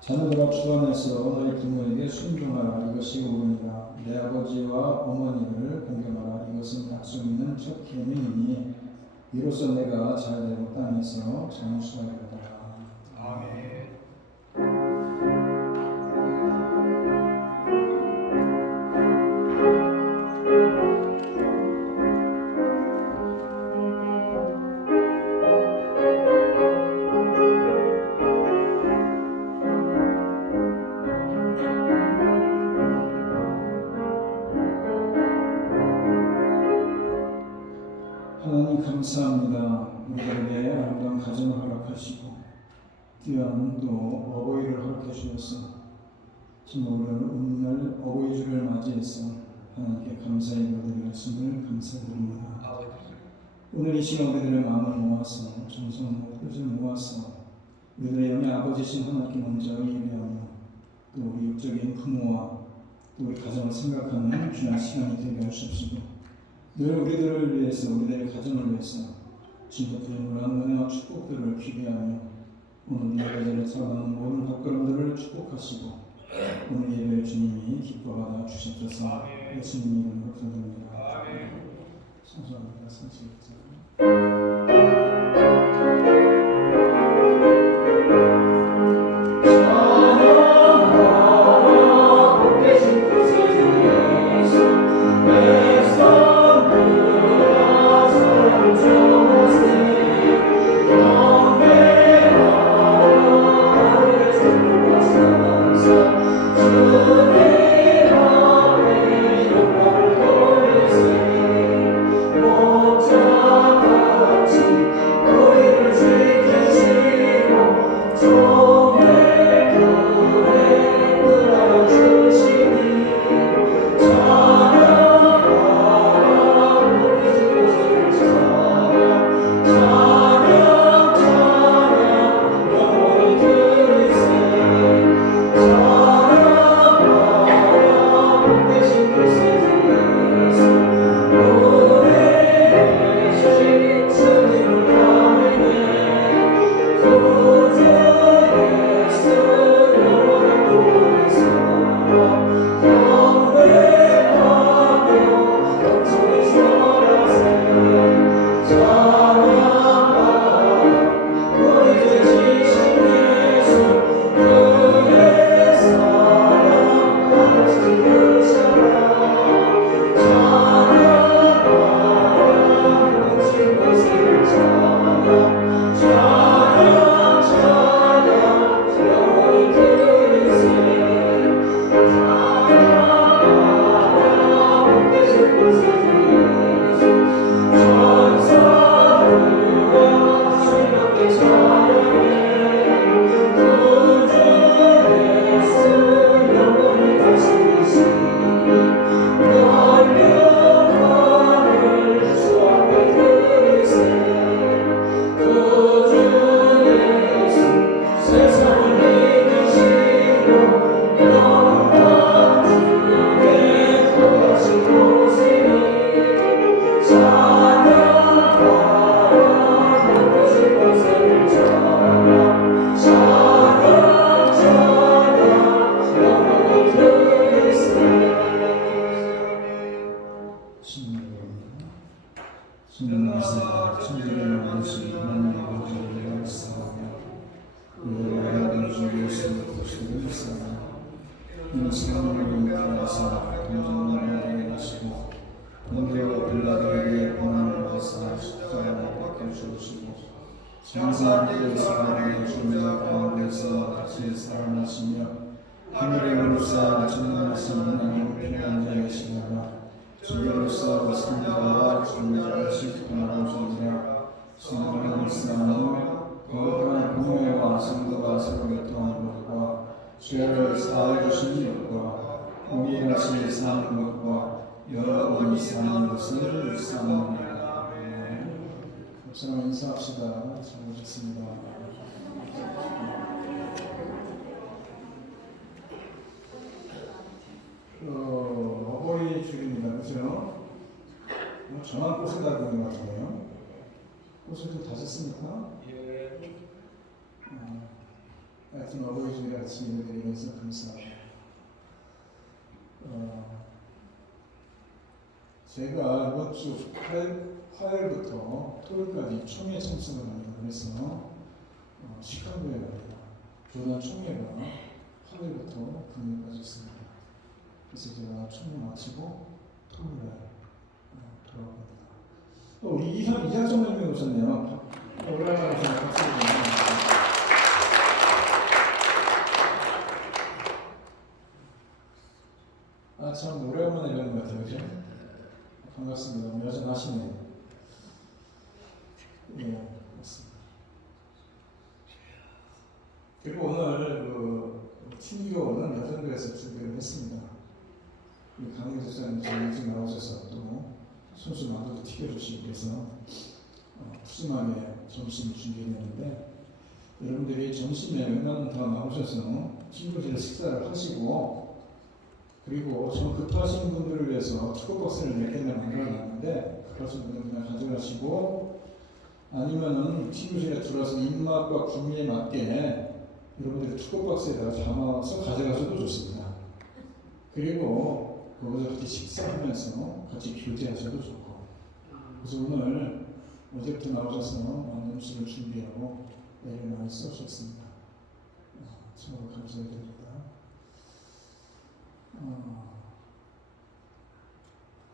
자녀들아 주 안에서 너희 부모에게 순종하라. 이것이 옳으니라. 내 아버지와 어머니를 공경하라. 이것은 약속 있는 첫 계명이니 이로써 내가 잘되고 땅에서 장수하리로다. 아멘. 하나님 감사합니다. 우리에게 아름다운 가정을 허락하시고 귀한 또 어버이를 허락해 주셔서 정말 오늘 어버이 주를 맞이해서 하나님께 감사의 기도드리겠음을 감사드립니다. 오늘 이 시간 우리들의 마음을 모아서 정성을 뜻을 모아서 우리들의 영의 아버지신 하나님께 먼저 예배하며 또 우리 육적인 부모와 또 우리 가정을 생각하는 귀한 시간이 되게 하십시고 늘 우리들을 위해서 우리들의 가정을 위해서 진짜 부여물한 은혜와 축복들을 기대하며 오늘 예배자를 살아가는 모든 밥그릇들을 축복하시고 오늘 예배를 주님이 기뻐하여 주셨소서. 예수님 이름으로 기도드립니다. 감사합니다. 선생님. 하늘에로서 전능하신 하나님 평안자 되시나가 주로서 성자와 존재하실 분하시니라. 성령을 쌓는 거룩한 공회와 성도가 서로 교통하는 것과 죄를 사하여 주시는 것과 우리같이 사는 것과 여러분이 사는 것을 묵상하노라. 감사합니다. 인사합시다. 잘하셨습니다. 어버이 주입니다. 그죠? 저만 꽃을 달고 있는 것 같은데요. 꽃을 좀 다셨습니까? 하여튼 어버이 주일 같이 예배드리면서 감사하고 제가 이번 주 화요일부터 토요일까지 총회 참석을 합니다. 그래서 시카고에 갑니다. 교단 총회가 화요일부터 금요일까지 있습니다. 그래서 제가 총회 마치고 토요일에 돌아갑니다. 우리 이장정 선생님 오셨네요. 오랜만에 오셔서 박수 드립니다. 참 오랜만에 뵙는 것 같아요, 그죠? 반갑습니다. 여전하시네요. 예, 맞습니다. 그리고 오늘 친교는 여전교에서 준비를 했습니다. 강의 목사님 좀 일찍 나오셔서 또 손수 만두도 튀겨주시고 그래서 푸짐하게 점심을 준비했는데 여러분들이 점심에 웬만하면 다 나오셔서 친구들 식사를 하시고 그리고 좀 급하신 분들을 위해서 축구박스를 몇 개나 만들어놨는데 급하신 분들은 그냥 가져가시고 아니면은 친구실에 들어와서 입맛과 구미에 맞게 여러분들이 축구박스에다가 담아서 가져가셔도 좋습니다. 그리고 거기서 같이 식사하면서 같이 교제하셔도 좋고 그래서 오늘 어제부터 나오셔서 많은 음식을 준비하고 애를 많이 써주셨습니다. 참으로 감사드립니다.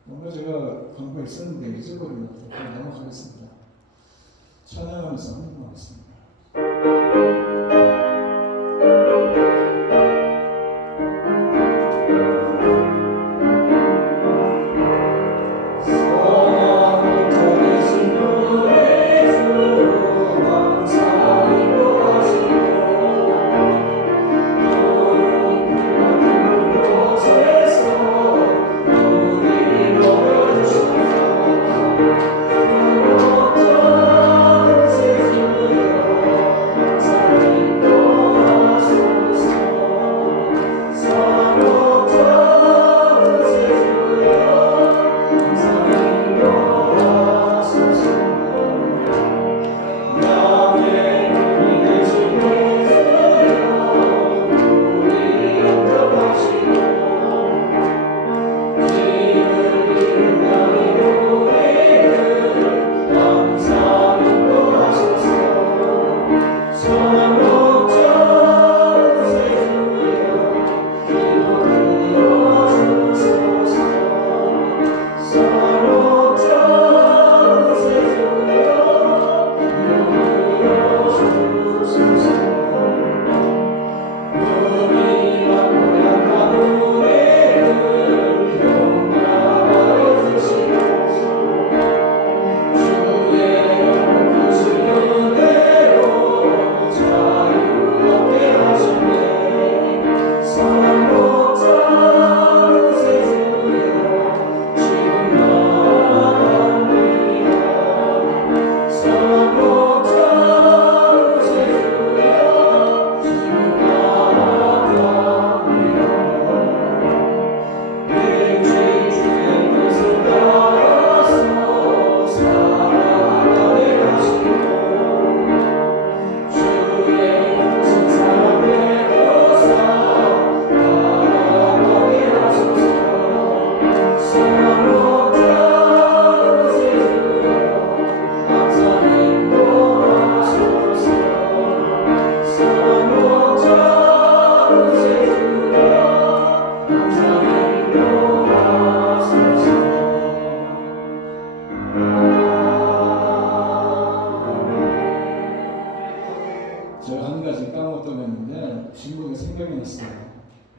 뭔가 제가 광고에 있었는데 잊어버린 것 같아요. 넘어가겠습니다. 찬양하면서 한번하겠습니다.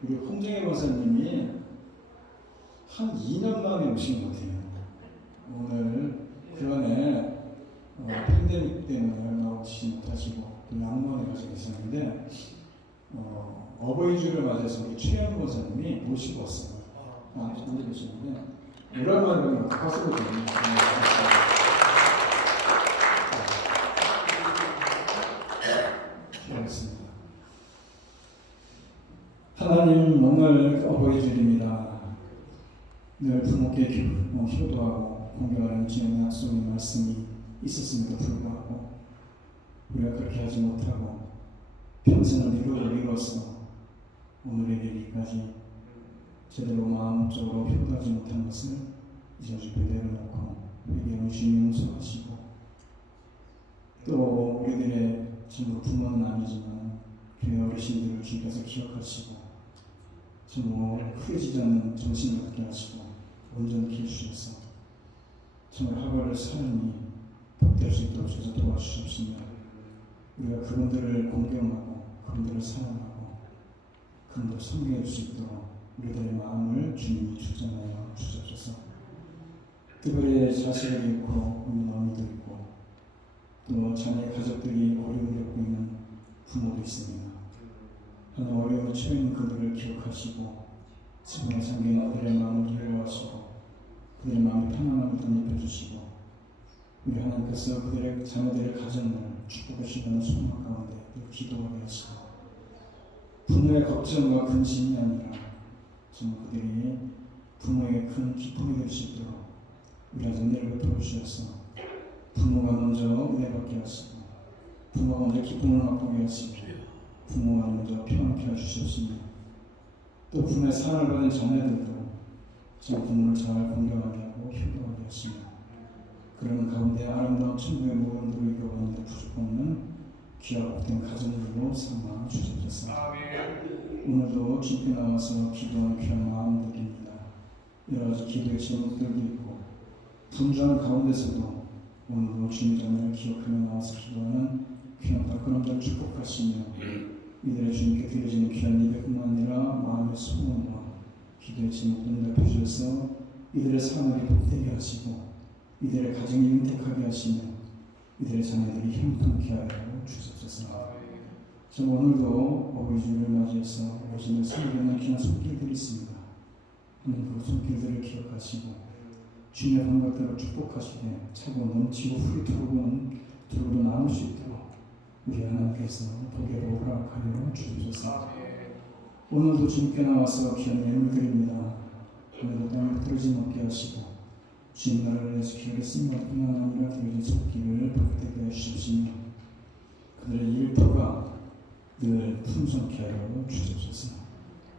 우리 홍정혜 박사님이 한 2년 만에 오신 것 같아요. 오늘 그 안에 팬데믹 때문에 나오지 못하시고 또 양로원에 가서 계셨는데 어버이주를 맞아서 우리 최현 박사님이 모시고 왔어요. 안 계셨는데 오랜만에 박수로 드립니다. 기도하겠습니다. 하나님 오늘 어버이주일입니다. 늘 부모께 효도하고 공경하는 주님의 약속의 말씀이 있었음에도 불구하고 우리가 그렇게 하지 못하고 평생을 이루어서 오늘에 이르기까지 제대로 마음적으로 표현하지 못한 것을 이제 주께 내려놓고 회개하는 주님 용서하시고, 또 우리들의 전부 부모는 아니지만 교회 어르신들을 주께서 기억하시고 정말 흐려지지 않는 정신을 갖게 하시고 온전히 해주셔서 정말 하루하루 삶이 복될 수 있도록 주셔서 도와주시옵시며, 우리가 그분들을 공경하고 그분들을 사랑하고 그분들을 섬겨줄 수 있도록 우리들의 마음을 주님이 주장하여 주옵소서. 특별히 자식을 잃고 있는 어미도 있고 또 자녀의 가족들이 어려움을 겪고 있는 부모도 있습니다. 하나 어려움에 처해 있는 그들을 기억하시고 지금의 잠긴 그들의 마음을 이해하시고 그들의 마음에 편안함을 덧입혀주시고, 우리 하나님께서 그들의 자녀들의 가정을 축복하시다는 소망 가운데 기도하게 하시고, 부모의 걱정과 근심이 아니라 정말 그들이 부모에게 큰 기쁨이 될 수 있도록 우리가 은혜를 베풀어 주셔서 부모가 먼저 은혜받게 하시고 부모가 먼저 기쁨을 맛보게 하시고 부모가 먼저 평안케 하시옵시며, 또 부모의 사랑을 받은 자녀들도 지금 부모를 잘 공경하게 하고 효도하게 하시며, 그런 가운데 아름다운 천국의 모범으로 이루어가는데 부족없는 귀하고 복된 가정들로 삼아 주옵소서. 오늘도 주께 나와서 기도하는 귀한 마음들입니다. 여러 가지 기도의 제목들도 있고 분주한 가운데서도 오늘도 주님의 자녀를 기억하며 나와서 기도하는 귀한 발걸음들을 축복하시며, 이들의 주님께 드려지는 귀한 예배뿐만 아니라 마음의 소원과 기도의 제목들을 넓혀주셔서 이들의 삶을 복되게 하시고 이들의 가정이 윤택하게 하시며 이들의 자녀들이 형통케 하여 주옵소서. 저 오늘도 어버이 주일을 맞이해서 오신을 섬기는 귀한 손길들이 있습니다. 하나님 그 손길들을 기억하시고 주님의 방법대로 축복하시되 차고 넘치고 풀이 두루도 나눌 수 있도록 우리 하나님께서 보배로 허락하여 주옵소서. 오늘도 주님께 나와서 귀한 예물드립니다. 오늘도 땅에 떨어지지 않게 하시고 주님 나라를 위해서 귀하게 쓰임받을 뿐만 아니라 드려진 손길을 복되게 해주시며 그들의 일터가 늘 풍성케 하여 주옵소서.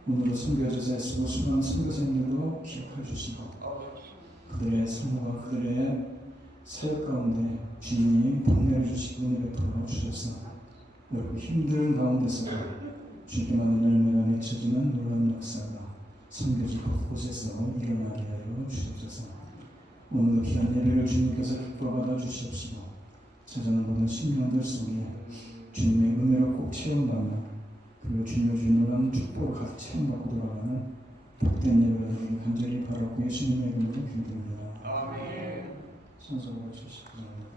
오늘도 선교제사에 쓰고 수많은 선교사님들도 기억해 주시고 그들의 사모가 그들의 사역 가운데 주님이 복내어 주시고 은혜 베풀어 주셔서 여러 힘든 가운데서 주님만의 열매가 맺혀지는 놀라운 역사가 선교지 곳곳에서 일어나게 하여 주옵소서. 오늘도 귀한 예배를 주님께서 기뻐받아 주시옵시고 찾아오는 모든 심령들 속에 주님의 은혜로 꼭 채운다며 그리고 주님의 주인 놀라운 축복을 가득 채움받고 돌아가는 복된 예배를 드리기 간절히 바라고 예수님의 이름으로 기도드립니다. 아멘. 선서가 주시기 바랍니다.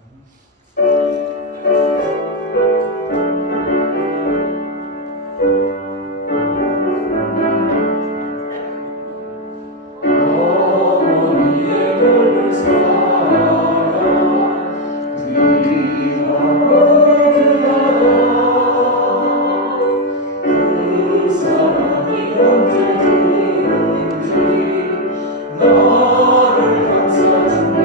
나를 감싸 주며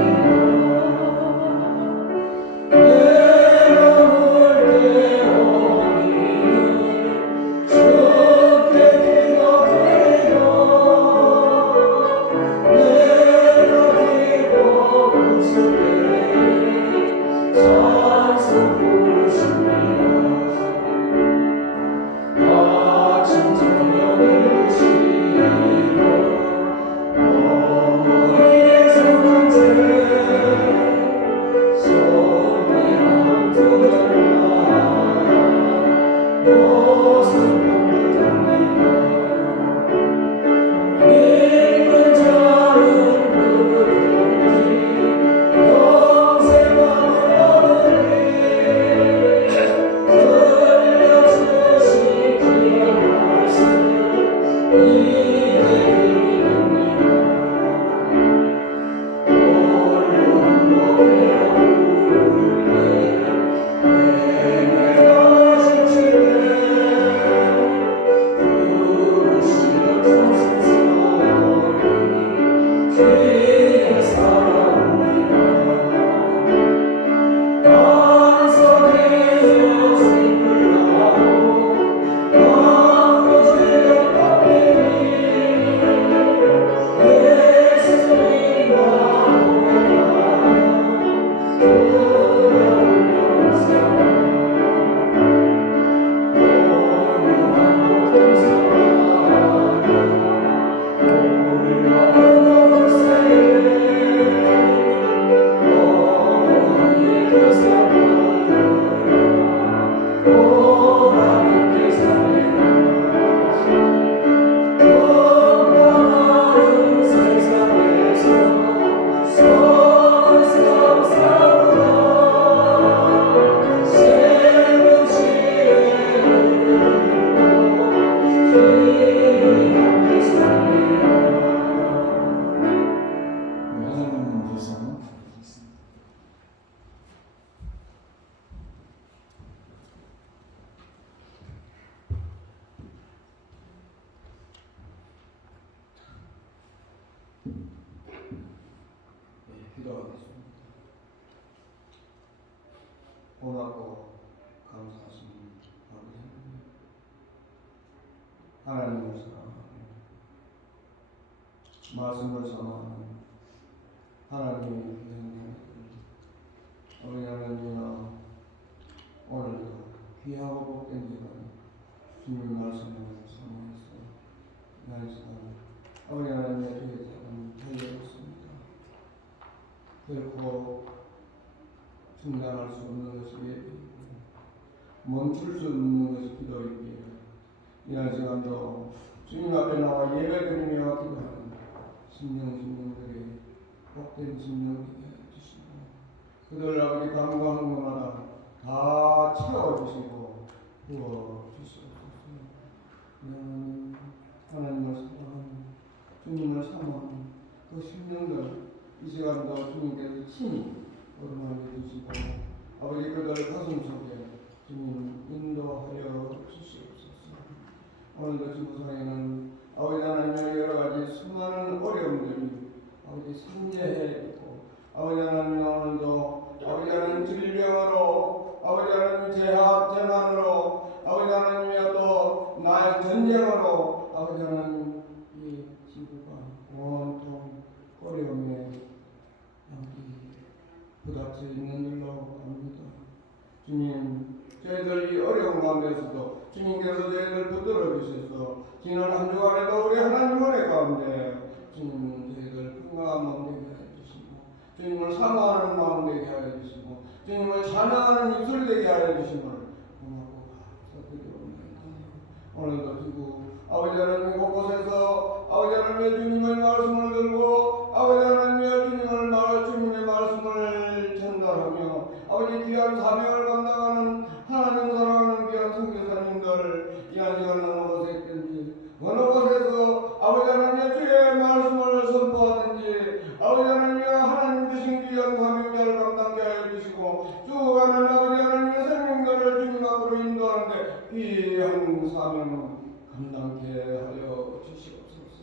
고맙고 감사하십니다. 하나님을 사랑하고 말씀을 사랑하는 하나님의 은혜입니다. 우리 하나님이여, 오늘도 귀하고 복된 시간 주님 말씀을 사모했어요. 이 시간 우리 하나님의 주의 사랑은 달려있습니다. 결코 중단할 수 없는 것이 예배이고 멈출 수 없는 것이 기도이기에 이 시간도 주님 앞에 나와 예배드리며 기도하는 심령들이 복된 심령이 해주시고 그들 아버지 간구하는 것마다 다 채워주시고 부어주시옵소서. 하나님을 사랑하는 주님을 사모하는 그 심령들 이 시간도 주님께서 친히 어루만져 주시고 아버지 그들 가슴 속에 주님 인도하여 주시옵소서. 오늘도 지구상에는 아버지 하나님의 여러 가지 수많은 어려움들이 아버지 상대해 있고 아버지 하나님 오늘도 아버지 하나님 질병으로 아버지 하나님 재학 재난으로 아버지 하나님의 또 나의 전쟁으로 아버지 하나님 이 지구가 온통 어려움에 부닥쳐 있는 일로 압니다. 주님, 저희들 이 어려운 가운데서도 주님께서 저희들 붙들어 주셔서 지난 한 주간에도 우리 하나님 은혜 가운데 주님 저희들 건강한 마음 되게 해주시고 주님을 사모하는 마음 되게 하여 주시고 주님을 찬양하는 입술 되게 하여 주심을 고맙고 감사드리옵나이다. 오늘도 지구 아버지 하나님 곳곳에서 아버지 하나님의 주님의 말씀을 들고 아버지 하나님의 주님의 말씀을 전달하며 아버지 귀한 사명을 감당하는 하나님 사랑하는 귀한 선교사님들 이 한 시간 어느 곳에 있든지 어느 곳에서 아버지 하나님의 주의 말씀을 선포하든지 아버지 하나님의 하나님 주신 귀한 사명자를 감당케 하여 주시고 주가는 아버지 하나님의 생명들을 주님 앞으로 인도하는데 귀한 사명을 감당케 하여 주시옵소서.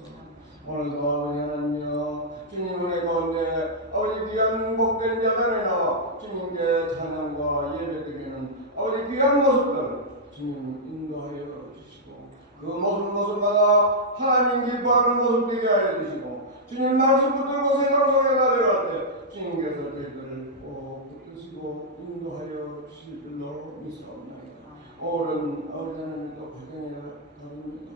오늘도 아버지 하나님이여 주님 은혜 가운데 아버지 귀한 복된 자단에 나와 주님께 찬양과 예배드리는 아버지 귀한 모습들 주님 인도하여 주시고 그 모습마다 하나님 기뻐하는 모습 되게 하여 주시고 주님 말씀 붙들고 세상 속에 달려갈 때 주님께서 저희들을 꼭 붙드시고 인도하여 주실 줄로 믿사옵나이다. 오늘은 아버지 하나님의 과정이 다릅니다.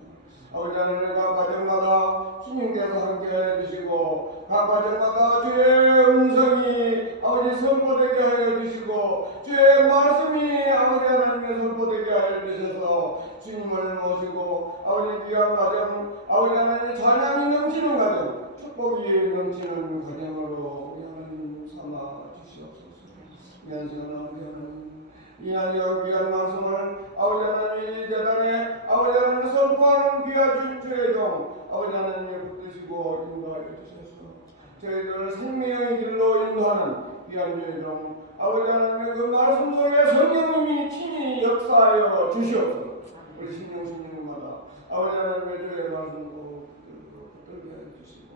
아버지 하나님 각 가정마다 주님께서 함께 해주시고 각 가정마다 주의 음성이 아버지 선포되게 하여 주시고 주의 말씀이 아버지 하나님의 선포되게 하여 주셔서 주님을 모시고 아버지 귀한 가정 아버지 하나님의 찬양이 넘치는 가정 축복이 넘치는 가정으로 우리 하나님 삼아 주시옵소서. 미안 시간 아버지 하나님 이 아니요 귀한 말씀을 아버지 하나님 이 재단에 아버지 하나님 선포하는 귀한 주의 종 아버지 하나님이 붙드시고 인도하여 주셔서 저희들 생명의 길로 인도하는 귀한 주의 종 아버지 하나님의 그 말씀 속에 성령님이 친히 역사하여 주시옵소서. 우리 신령마다 아버지 하나님의 주의 말씀도 붙들게 해주시고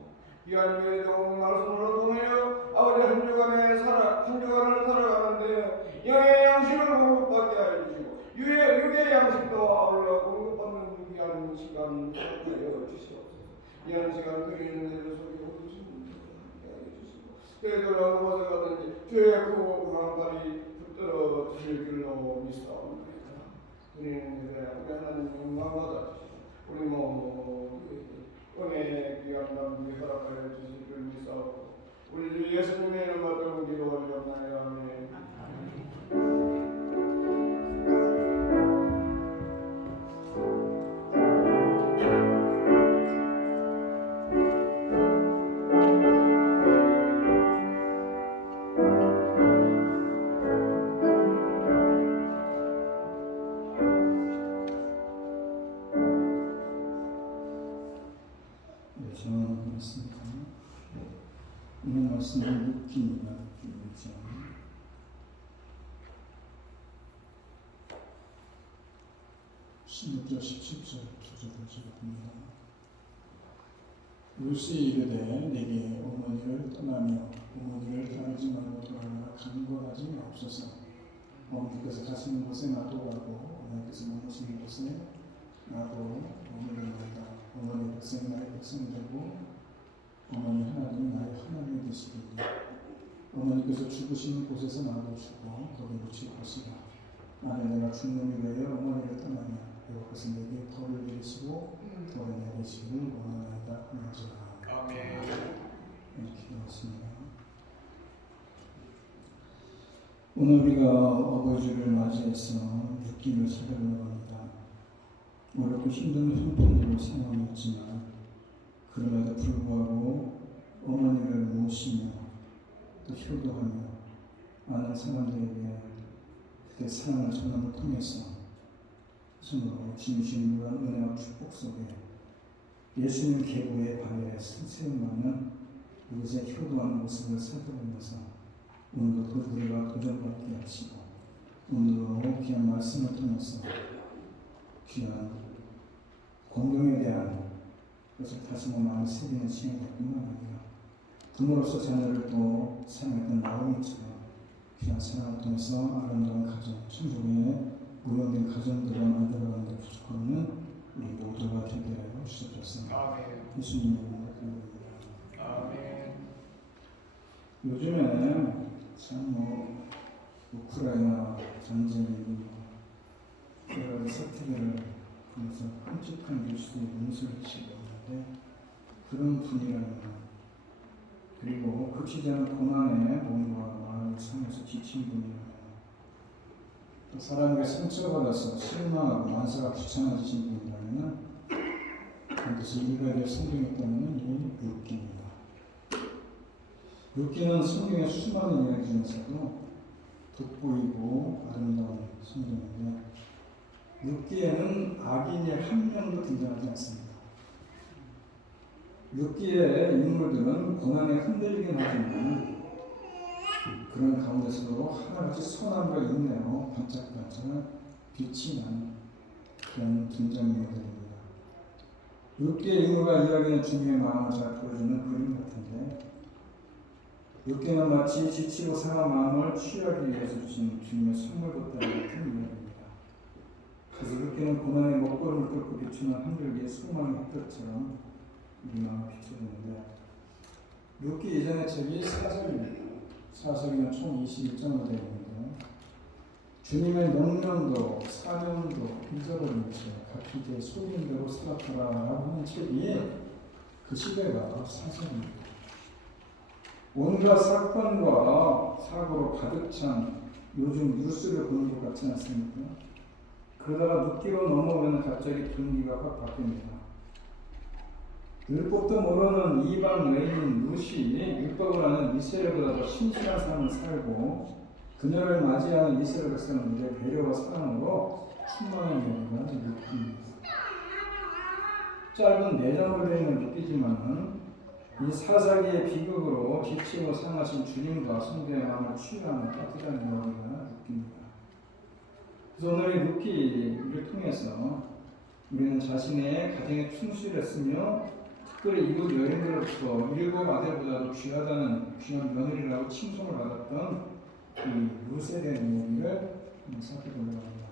귀한 주의 종 말씀으로 통하여 아버지 한 주간을 살아가는데 영의 양식을 공급받게 하여 주시고 육의 양식도 아울러 공급받는 귀한 시간 하여 주시옵소서. 이한 시간 드리는 내 속에 오시는 하여 주시고 저희들 어느 곳에 가든지 주의 크고 강한 발이 붙들어 주실 줄로 믿사옵나이다. 드리는 일에 우리 하나님 영광 받아 주시고 우리 모두에게 은혜의 귀한 남들이 허락하여 주실 줄 믿사옵고 우리 예수님의 이름으로 기도하옵나이다. 아멘. 오늘 말씀을 묵기입니다. 16절 17절 주절을 읽습니다. 루시 이르되 내게 어머니를 떠나며 어머니를 따르지 말고 돌아가라 간구하지 마옵소서. 어머니께서 가시는 곳에 나도 가고 어머니께서 머무시는 곳에 나도 머무르나이다. 어머니 백성이 나의 백성이 되고 어머니 하나님이 나의 하나님이 되시리니 어머니께서 죽으신 곳에서 나도 죽고 거기 묻힐 것이라. 만약 내가 죽는 이래에 어머니를 떠나면 여호와께서 내게 벌을 내리시고 벌을 내리시기를 원하나이다 하는지라. 아멘. 이렇게 기도했습니다. 오늘 우리가 어버이주를 맞이해서 6기를 살펴보려고 합니다. 어렵고 힘든 형편적인 상황이었지만 그럼에도 불구하고 어머니를 모시며 또 효도하며 많은 사람들에게 그때 사랑을 전함을 통해서 정말로 주신 무한 은혜와 축복 속에 예수님 계보의 발에 세움받는 이곳의 효도하는 모습을 살펴보면서 오늘도 그 우리가 도전받게 하시고 오늘도 귀한 말씀을 통해서 귀한 공동에 대한 것을 다시 한번 마음에 새기는 시간이 됐구나 합니다. 부모로서 자녀를 또 사랑했던 나오미처럼 귀한 사랑을 통해서 아름다운 가정, 천국의 무용된 가정들을 만들어가는 데 부족하는 우리 모두가 되게 하여 주셨습니다. 예수님의 이름으로 기도합니다. 아멘. 요즘에 참 우크라이나 전쟁이 여러 가지 사태들을 보면서 끔찍한 뉴스에 눈물을 치고 있는데 그런 분이라면 그리고 그치지 않은 고난에 몸과 마음을 상해서 지친 분이라면 또 사람에게 상처받아서 실망하고 만사가 귀찮아지신 분이라면 반드시 읽어야 될 성경이 있다면 이 룻기입니다. 룻기는 성경의 수많은 이야기 중에서도 돋보이고 아름다운 성경인데 룻기에는 악인이 한 명도 등장하지 않습니다. 룻기의 인물들은 고난에 흔들리긴 하지만 그런 가운데서도 하나같이 선함과 인내로 반짝반짝 빛이 나는 그런 등장인물들입니다. 룻기의 인물과 이야기는 주님의 마음을 잘 보여주는 그림 같은데 룻기는 마치 지치고 상한 마음을 취하기 위해서 주신 주님의 선물보다 같은 이야기입니다. 그래서 룻기는 고난의 먹구름을 뚫고 비추는 한글기의 소망의 햇볕처럼 우리 마음을 비춰주는데 룻기 이전의 책이 사설입니다. 사설이면 총 21장으로 되어 있는데 주님의 명령도 사명도 잊어버린 채 각기 제 속임대로 살았더라라고 하는 책이 그 시대가 사설입니다. 온갖 사건과 사고로 가득 찬 요즘 뉴스를 보는 것 같지 않습니까? 그러다가 룻기로 넘어오면 갑자기 분위기가 확 바뀝니다. 율법도 모르는 이방 외인 룻이 율법을 아는 이스라엘보다 더 신실한 삶을 살고 그녀를 맞이하는 이스라엘 백성들의 배려와 사랑으로 충만한 이야기가 룻기입니다. 짧은 4장으로 되어 있는 룻기지만은 이 사사기의 비극으로 지치고 상하신 주님과 성도의 마음을 치유하는 따뜻한 이야기가 룻기입니다. 그래서 오늘 이 룻기를 통해서 우리는 자신의 가정에 충실했으며 특별히 이웃 여인들로부터 7 아들보다도 귀하다는 귀한 며느리라고 칭송을 받았던 이 룻에 대한 이야기를 살펴보려고 합니다.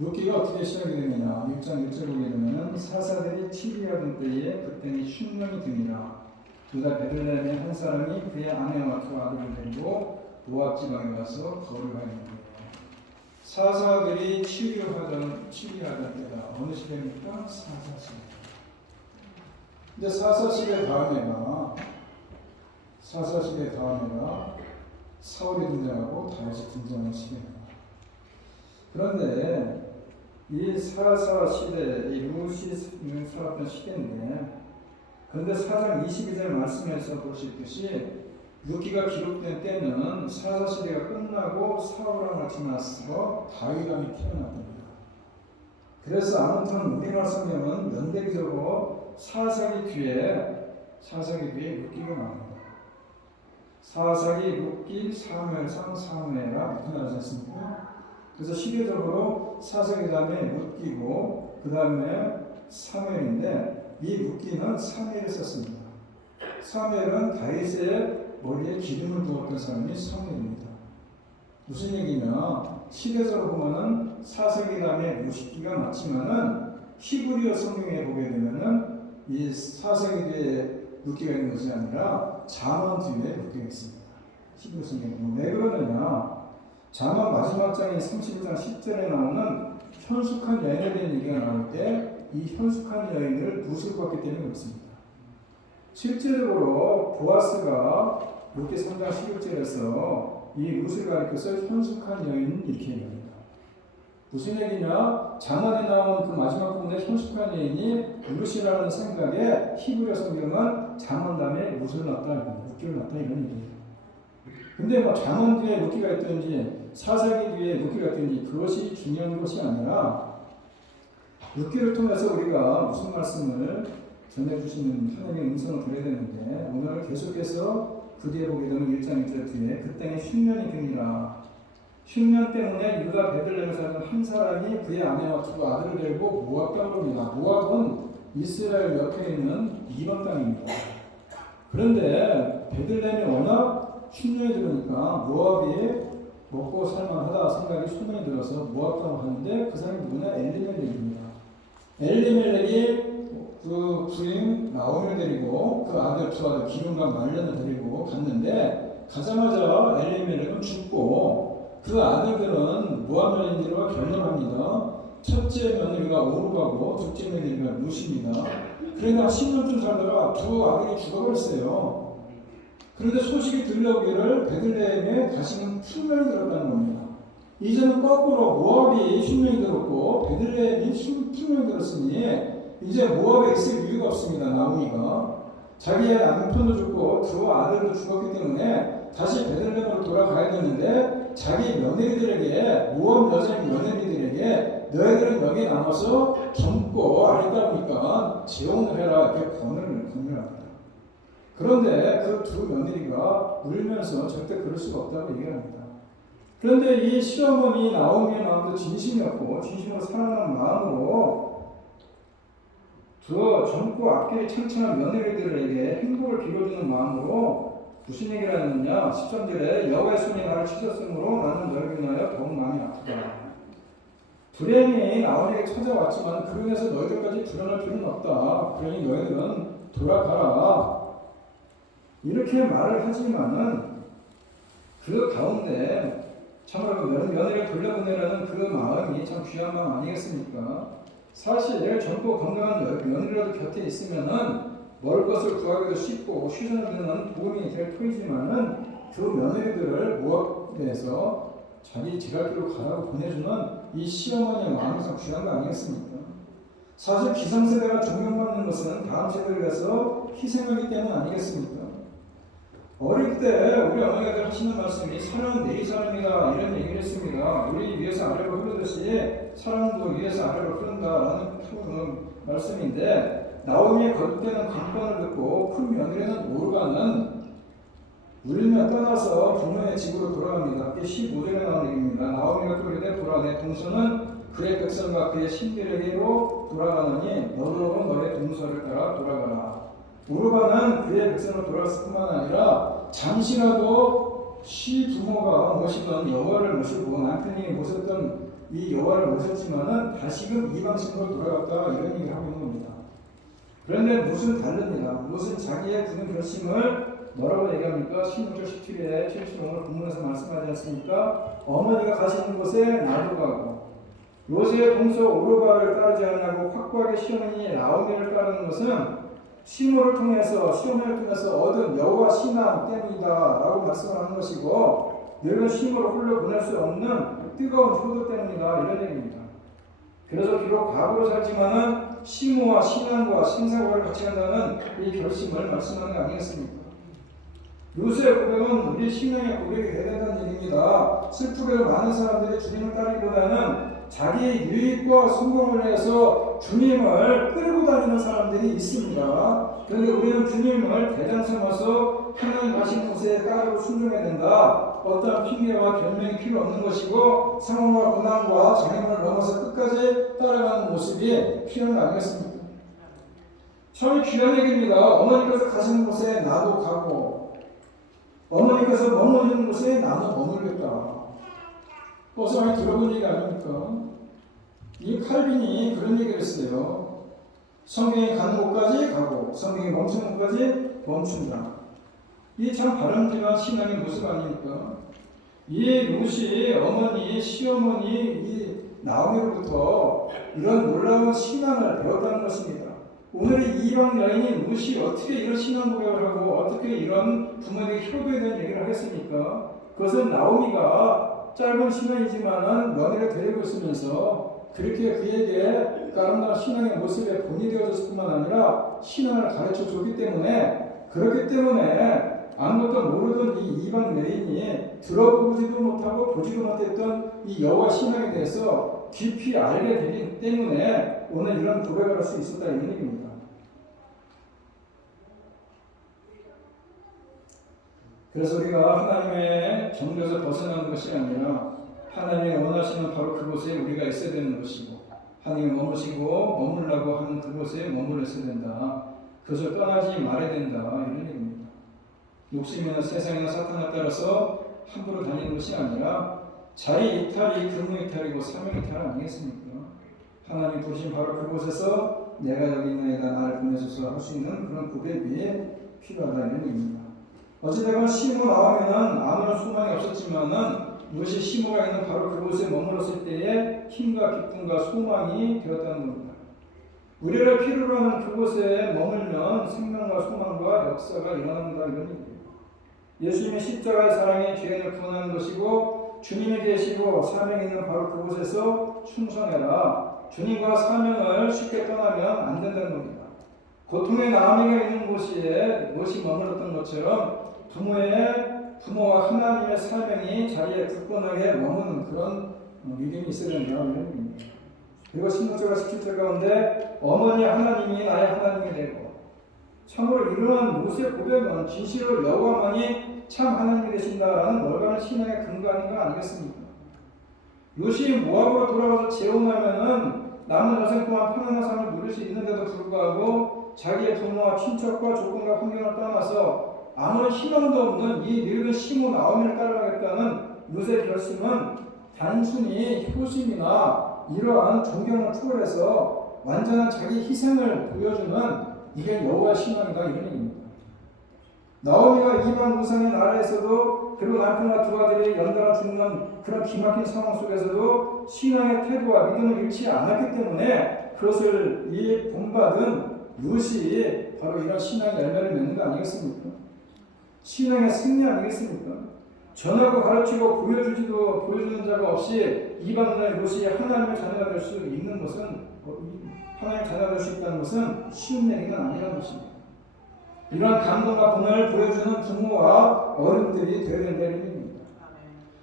룻기가 어떻게 시작이 되느냐 1장 1절 보게 되면 사사들이 7일하던 때에 그때는 흉년이 듭니다. 유다 베들레헴의 한 사람이 그의 아내와 2 아들을 데리고 모압 지방에 가서 거류하였는데 사사들이 7일하던 때가 어느 시대입니까? 사사시대. 근데 사사시대 다음에가 사울이 등장하고 다윗이 등장하는 시대입니다. 그런데 이 사사시대, 이 룻이 살았던 시대인데 그런데 4장 22절 말씀에서 볼 수 있듯이 룻기가 기록된 때는 사사시대가 끝나고 사울왕을 지나서 다윗왕이 태어났답니다. 그래서 아무튼 우리나라 성경은 연대기적으로 사사기 뒤에 룻기가 나옵니다. 사사기, 룻기, 사무엘상, 사무엘하 이렇게 나오지 않습니까? 그래서 시대적으로 사사기 다음에 룻기고 그 다음에 사무엘인데 이 룻기는 사무엘을 썼습니다. 사무엘은 다윗의 머리에 기름을 부었던 사람이 사무엘입니다. 무슨 얘기냐? 시대적으로 보면은 사세기 다음에 무식기가 맞지만은 히브리어 성경에 보게 되면은 이 사세기 뒤에 룻기가 있는 것이 아니라 잠언 뒤에 룻기가 있습니다. 히브리 성경에 보면 왜 그러느냐? 잠언 마지막 장인 31장 10절에 나오는 현숙한 여인에 대한 얘기가 나올 때 이 현숙한 여인을 룻을 봤기 때문에 그렇습니다. 실제적으로 보아스가 룻기 3장 11절에서 이 룻을 가리켜서 현숙한 여인 이렇게 얘기합니다. 무슨 얘기냐? 잠언에 나온 그 마지막 부분에 현숙한 여인이 룻이라는 생각에 히브리어 성경은 잠언 다음에 룻을 낳다, 룻기를 낳다 이런 얘기예요. 근데 뭐 잠언 뒤에 룻기가 있든지 사사기 뒤에 룻기가 있든지 그것이 중요한 것이 아니라 룻기를 통해서 우리가 무슨 말씀을 전해주시는 하나님의 음성을 들어야 되는데 오늘 계속해서 그 뒤에 보게 되면 1장 1절 뒤에 그 땅에 흉년이 드니라. 흉년 때문에 유다 베들레헴에 사는 한 사람이 그의 아내와 두 아들을 데리고 모압 땅으로 옵니다. 모압은 이스라엘 옆에 있는 이방 땅입니다. 그런데 베들레헴이 워낙 흉년이 들으니까 모압이 먹고 살만하다 생각이 소문이 들어서 모압 땅으로 가는데 그 사람이 누구냐? 엘리멜렉입니다. 엘리멜렉이 그 부인 나오미를 데리고 그 아들 두 아들 기름과 말년을 데리고 갔는데 가자마자 엘리멜렉은 죽고 그 아들들은 모압 여인들과 결혼합니다. 첫째 며느리가 오르가고 둘째 며느리가 룻입니다. 그러다 10년쯤 살다가 두 아들이 죽어버렸어요. 그런데 소식이 들려오기를 베들레헴에 다시는 흉년이 들었다는 겁니다. 이제는 거꾸로 모압이 흉년이 들었고 베들레헴이 흉년이 들었으니 이제 모압에 있을 이유가 없습니다. 나오미가 자기의 남편도 죽고 두 아들도 죽었기 때문에 다시 베들레헴으로 돌아가야 되는데 자기 며느리들에게 모압 여자인 며느리들에게 너희들은 여기 남아서 젊고 아름다우니까 재혼을 해라 이렇게 권유합니다. 그런데 그 두 며느리가 울면서 절대 그럴 수가 없다고 얘기합니다. 그런데 이 시어머니 나오미의 마음도 진심이었고 진심으로 사랑하는 마음으로 저 젊고 앞길이 창창한 며느리들에게 행복을 빌어주는 마음으로 무슨 얘기를 하느냐? 13절에 여호와의 손이 나를 치셨으므로 나는 너희를 위하여 더욱 마음이 아프다. 불행이 나오미에게 찾아왔지만 그로 인해서 너희들까지 불안할 필요는 없다. 그러니 너희들은 돌아가라. 이렇게 말을 하지만은 그 가운데 참으로 며느리를 돌려보내라는 그 마음이 참 귀한 마음 아니겠습니까? 사실 젊고 건강한 며느리라도 곁에 있으면은 먹을 것을 구하기도 쉽고 휴전하는 도움이 될 터이지만은 그 며느리들을 모압에서 자기 지갈길로 가라고 보내주는 이 시어머니의 마음이 참 귀한 거 아니겠습니까? 사실 기성세대가 존경받는 것은 다음 세대를 위해서 희생하기 때문 아니겠습니까? 어릴 때 우리 어머니가 하시는 말씀이 사랑은 내 사람이다 이런 얘기를 했습니다. 우리 위에서 아래로 흐르듯이 사랑도 위에서 아래로 흐른다라는 말씀인데 나오미의 거듭되는 강권을 듣고 큰 며느리는 오르가는 울며 떠나서 부모의 집으로 돌아갑니다. 그게 15절에 나오는 얘기입니다. 나오미가 또 이르되 보라 내 동서는 그의 백성과 그의 신들에게로 돌아가느니 너도 너의 동서를 따라 돌아가라. 오르가는 그의 백성으로 돌아갔을 뿐만 아니라 잠시라도 시부모가 모시던 여호와를 모시고 남편이 모셨던 이 여호와를 모셨지만은 다시금 이방신으로 돌아갔다 이런 얘기를 하고 있는 겁니다. 그런데 무슨 다릅니다. 무슨 자기의 굳은 결심을 뭐라고 얘기합니까? 16절 17일에 7절 오늘 본문에서 말씀하지 않습니까? 어머니가 가시는 곳에 나도 가고 롯의 동서 오르바를 따르지 않냐고 확고하게 시어머니 나오미를 따르는 것은 시모를 통해서 시어머니를 통해서 얻은 여호와 신앙 때문이다라고 말씀하는 것이고 너희는 시모를 홀로 보낼 수 없는 뜨거운 효도 때문이다 이런 얘기입니다. 그래서 비록 과거로 살지만은 시모와 신앙과 신사과를 같이 한다는 이 결심을 말씀하는 게 아니겠습니까? 롯의 고백은 우리 신앙의 고백이 되야 된다는 얘기입니다. 슬프게도 많은 사람들이 주님을 따르기보다는 자기 유익과 성공을 위해서 주님을 끌고 다니는 사람들이 있습니다. 그런데 우리는 주님을 대장 삼아서 하나님 가신 곳에 따르고 순종해야 된다. 어떤 핑계와 변명이 필요 없는 것이고 상황과 고난과 장애물을 넘어서 끝까지 따라가는 모습이 필요한 거 아니겠습니까? 참 귀한 얘기입니다. 어머니께서 가시는 곳에 나도 가고 어머니께서 머무르는 곳에 나도 머물겠다. 어서 많이 들어본 얘기 아닙니까? 이 칼빈이 그런 얘기를 했어요. 성경이 가는 곳까지 가고 성경이 멈추는 곳까지 멈춘다. 이게 참 바람직한 신앙의 모습 아닙니까? 이 롯이 어머니, 시어머니 이 나오미로부터 이런 놀라운 신앙을 배웠다는 것입니다. 오늘의 이방 여인이 롯이 어떻게 이런 신앙 고백을 하고 어떻게 이런 부모에게 효도에 대한 얘기를 하겠습니까? 그것은 나오미가 짧은 시간이지만은 며느리를 데리고 있으면서 그렇게 그에게 아름다운 신앙의 모습에 본이 되어졌을 뿐만 아니라 신앙을 가르쳐 줬기 때문에 그렇기 때문에 아무것도 모르던 이 이방 여인이 들어보지도 못하고 보지도 못했던 이 여호와 신앙에 대해서 깊이 알게 되기 때문에 오늘 이런 고백을 할 수 있었다 이런 얘기입니다. 그래서 우리가 하나님의 정죄에서 벗어나는 것이 아니라 하나님이 원하시는 바로 그곳에 우리가 있어야 되는 것이고 하나님이 머무시고 머물라고 하는 그곳에 머물러 있어야 된다. 그것을 떠나지 말아야 된다 이런 얘기입니다. 욕심이나 세상이나 사탄에 따라서 함부로 다니는 것이 아니라 자의 이탈이 근무 이탈이고 사명 이탈 아니겠습니까? 하나님 부르신 바로 그곳에서 내가 여기 있나이다 나를 보내소서 할 수 있는 그런 고백이 필요하다는 얘기입니다. 어찌되건 시므 나오면은 아무런 소망이 없었지만은 무엇이 시므가 있는 바로 그곳에 머물렀을 때에 힘과 기쁨과 소망이 되었다는 겁니다. 우리를 필요로 하는 그곳에 머물면 생명과 소망과 역사가 일어난다 이런 얘기예요. 예수님의 십자가의 사랑이 죄인을 구원하는 것이고 주님이 계시고 사명이 있는 바로 그곳에서 충성해라. 주님과 사명을 쉽게 떠나면 안 된다는 겁니다. 고통의 나아미가 있는 곳에 무엇이 머물렀던 것처럼 부모와 하나님의 사명이 자리에 굳건하게 머무는 그런 믿음이 있어야 된다는 얘기입니다. 그리고 16절과 17절 가운데 어머니 하나님이 나의 하나님이 되고 참으로 이러한 롯의 고백은 진실로 여호와만이 참 하나님이 되신다라는 넓은 신앙의 근거 아닌가 아니겠습니까? 롯이 모압으로 돌아가서 재혼하면은 남은 여생 동안 편안한 삶을 누릴 수 있는데도 불구하고 자기의 부모와 친척과 조건과 환경을 떠나서 아무런 희망도 없는 이 늙은 시므 나오미를 따라가겠다는 롯의 결심은 단순히 효심이나 이러한 존경을 초월해서 완전한 자기 희생을 보여주는 이게 여호와 신앙이다 이런 얘기입니다. 나오미가 이방 우상의 나라에서도 그리고 남편과 두 아들이 연달아 죽는 그런 기막힌 상황 속에서도 신앙의 태도와 믿음을 잃지 않았기 때문에 그것을 이 본받은 롯이 바로 이런 신앙의 열매를 맺는 거 아니겠습니까? 신앙의 승리 아니겠습니까? 전하고 가르치고 보여주는 자가 없이 이방인의 롯이 하나님의 자녀가 될 수 있는 것은 하나님의 자녀가 될 수 있다는 것은 쉬운 얘기는 아니라는 것입니다. 이러한 감동과 본을 보여주는 부모와 어른들이 되어야 된다는 얘기입니다.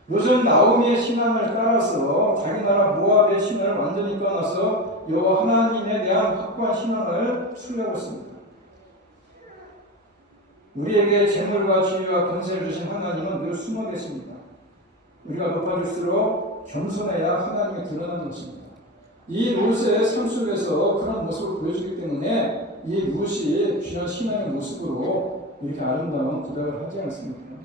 롯은 나오미의 신앙을 따라서 자기 나라 모압의 신을 완전히 떠나서 여호와 하나님에 대한 확고한 신앙을 수려했습니다. 우리에게 재물과 지위와 권세를 주신 하나님은 늘 숨어 계십니다. 우리가 높아질수록 겸손해야 하나님이 드러나는 것입니다. 이 롯의 삶 속에서 그런 모습을 보여주기 때문에 이 롯이 귀한 신앙의 모습으로 이렇게 아름다운 고백을 하지 않습니까?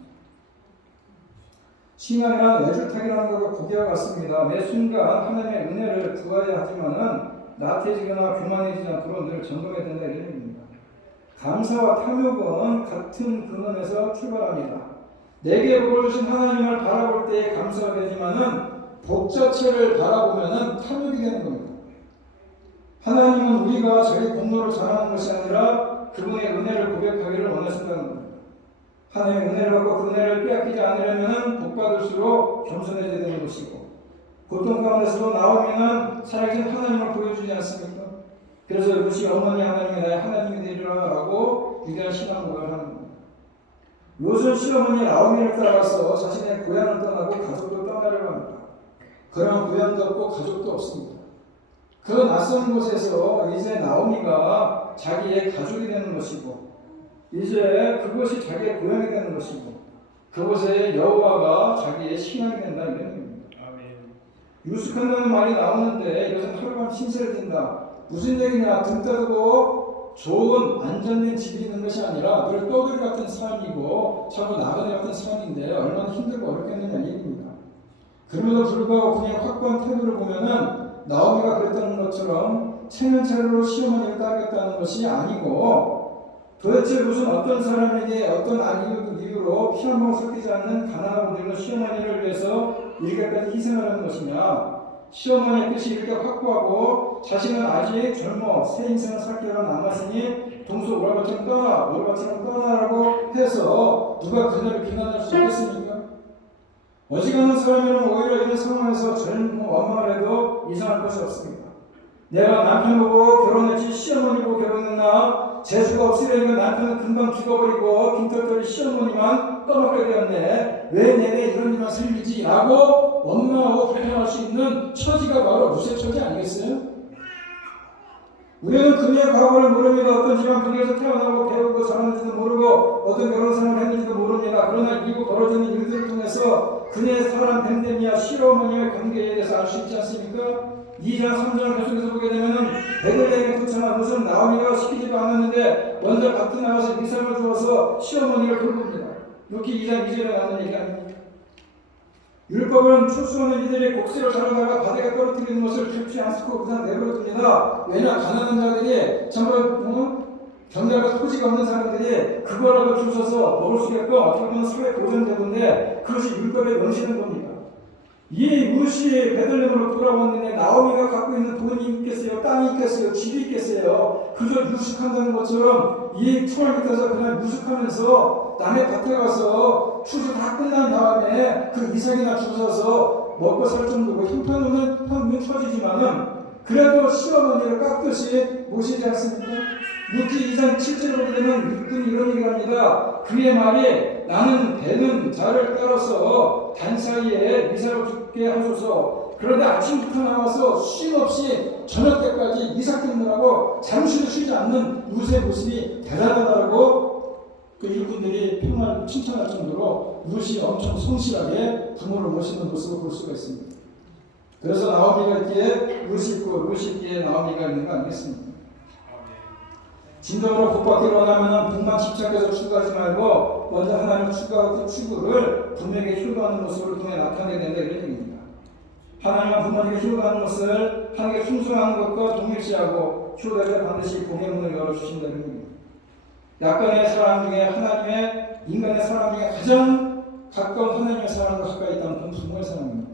신앙이란 애줄타기라는 것과 고기와 같습니다. 매 순간 하나님의 은혜를 구해야 하지만은 나태해지거나 교만해지지 않도록 늘 점검해야 된다 이런 얘기입니다. 감사와 탐욕은 같은 근원에서 출발합니다. 내게 복을 주신 하나님을 바라볼 때에 감사가 되지만은 복 자체를 바라보면은 탐욕이 되는 겁니다. 하나님은 우리가 자기 공로를 자랑하는 것이 아니라 그분의 은혜를 고백하기를 원하신다는 겁니다. 하나님의 은혜를 받고 그 은혜를 빼앗기지 않으려면 복받을수록 겸손해져야 되는 것이고 고통 가운데서도 나오면 살아계신 하나님을 보여주지 않습니까? 그래서 롯이 어머니 하나님이 나의 하나님이 되리라 라고 위대한 신앙 고백을 하는 겁니다. 롯은 시어머니 나오미를 따라서 자신의 고향을 떠나고 가족도 떠나려고 합니다. 그런 고향도 없고 가족도 없습니다. 그 낯선 곳에서 이제 나오미가 자기의 가족이 되는 것이고 이제 그곳이 자기의 고향이 되는 것이고 그곳에 여호와가 자기의 신앙이 된다 이런 의미입니다. 유숙한다는 말이 나오는데 이것은 하루밤 신세를 진다. 무슨 얘기냐? 등 따르고 좋은 안전된 집이 있는 것이 아니라 늘 떠돌이 같은 삶이고 차고 나그네 같은 삶인데 얼마나 힘들고 어렵겠느냐 이 얘기입니다. 그럼에도 불구하고 그녀의 확고한 태도를 보면은 나오미가 그랬다는 것처럼 체면차별로 시어머니를 따르겠다는 것이 아니고 도대체 무슨 어떤 사람에게 어떤 이유로 피 한 번 섞이지 않는 가난하고 늙은 시어머니를 위해서 이렇게까지 희생하는 것이냐. 시어머니의 뜻이 이렇게 확고하고 자신은 아직 젊어 새 인생을 살 기회가 남았으니 동서 오라버처럼 떠나라고 해서 누가 그녀를 비난할 수 있겠습니까? 어지간한 사람이라면 오히려 이런 상황에서 젊고 원망을 해도 이상할 것이 없습니다. 내가 남편 보고 결혼했지 시어머니 보고 결혼했나? 재수가 없으려니까 남편은 금방 죽어버리고 빈털터리 시어머니만 떠맡게 되었네. 왜 내게 이런 일만 생기지? 라고 원망하고 불평할 수 있는 처지가 바로 무쇠처지 아니겠어요? 우리는 그녀의 과거를 모릅니다. 어떤 집안 분위기에서 태어나고 배우고 자랐는지도 모르고 어떤 결혼 생활을 했는지도 모릅니다. 그러나 이후 벌어지는 일들을 통해서 그녀의 사랑 뱀뱀이와 시어머니의 관계에 대해서 알 수 있지 않습니까? 2장 3장을 계속해서 보게 되면은 베들레헴에 도착한 것은 나오미가 시키지도 않았는데 먼저 밭에 나가서 미상을 주어서 시어머니를 돌봅니다. 이렇게 2장 2절에 나오는 얘기 아닙니까? 율법은 출소하는 이들이 곡식을 자르다가 바닥에 떨어뜨리는 것을 줍지 않고 그냥 내버려둡니다. 왜냐 가난한 자들이 정말 경제가 토지가 없는 사람들이 그거라도 주워서 먹을 수 있게끔 어떻게 보면 사회 보존제도인데 그것이 율법에 명시된 겁니다. 이 루시 베들레헴으로 돌아왔는데 나오미가 갖고 있는 돈이 있겠어요? 땅이 있겠어요? 집이 있겠어요? 그저 유숙한다는 것처럼 이 초월 밑에서 그냥 유숙하면서 남의 밭에 가서 추수 다 끝난 다음에 그 이삭이나 주워서 먹고 살 정도로 형편없는 처지지만은 그래도 시어머니를 깎듯이 모시지 않습니까? 6기 2장 7절을 보게 되면 육군이 이런 얘기를 합니다. 그의 말이 나는 배는 자를 따라서 단 사이에 미사를 죽게 하소서. 그런데 아침부터 나와서 쉼없이 저녁 때까지 미사 끊느라고 잠시도 쉬지 않는 루스의 모습이 대단하다고 그 일꾼들이 평을 칭찬할 정도로 루시 엄청 성실하게 부모를 모시는 모습을 볼 수가 있습니다. 그래서 나오미가 있기에 루시 있고 루시 있기에 나오미가 있는 거 아니겠습니까? 진정으로 복받기를 원하면 복만 집착해서 추구하지 말고 먼저 하나님을 추구하고 그 추구를 분명히 효도하는 모습을 통해 나타내야 된다 이런 얘기입니다. 하나님과 부모님에게 효도하는 것을 하나님께 순종하는 것과 동일시하고 효도할 때 반드시 복의 문을 열어주신다 이런 얘기입니다. 약간의 사랑 중에 하나님의 인간의 사랑 중에 가장 가까운 하나님의 사랑과 가까이 있다면 그건 부모의 사랑입니다.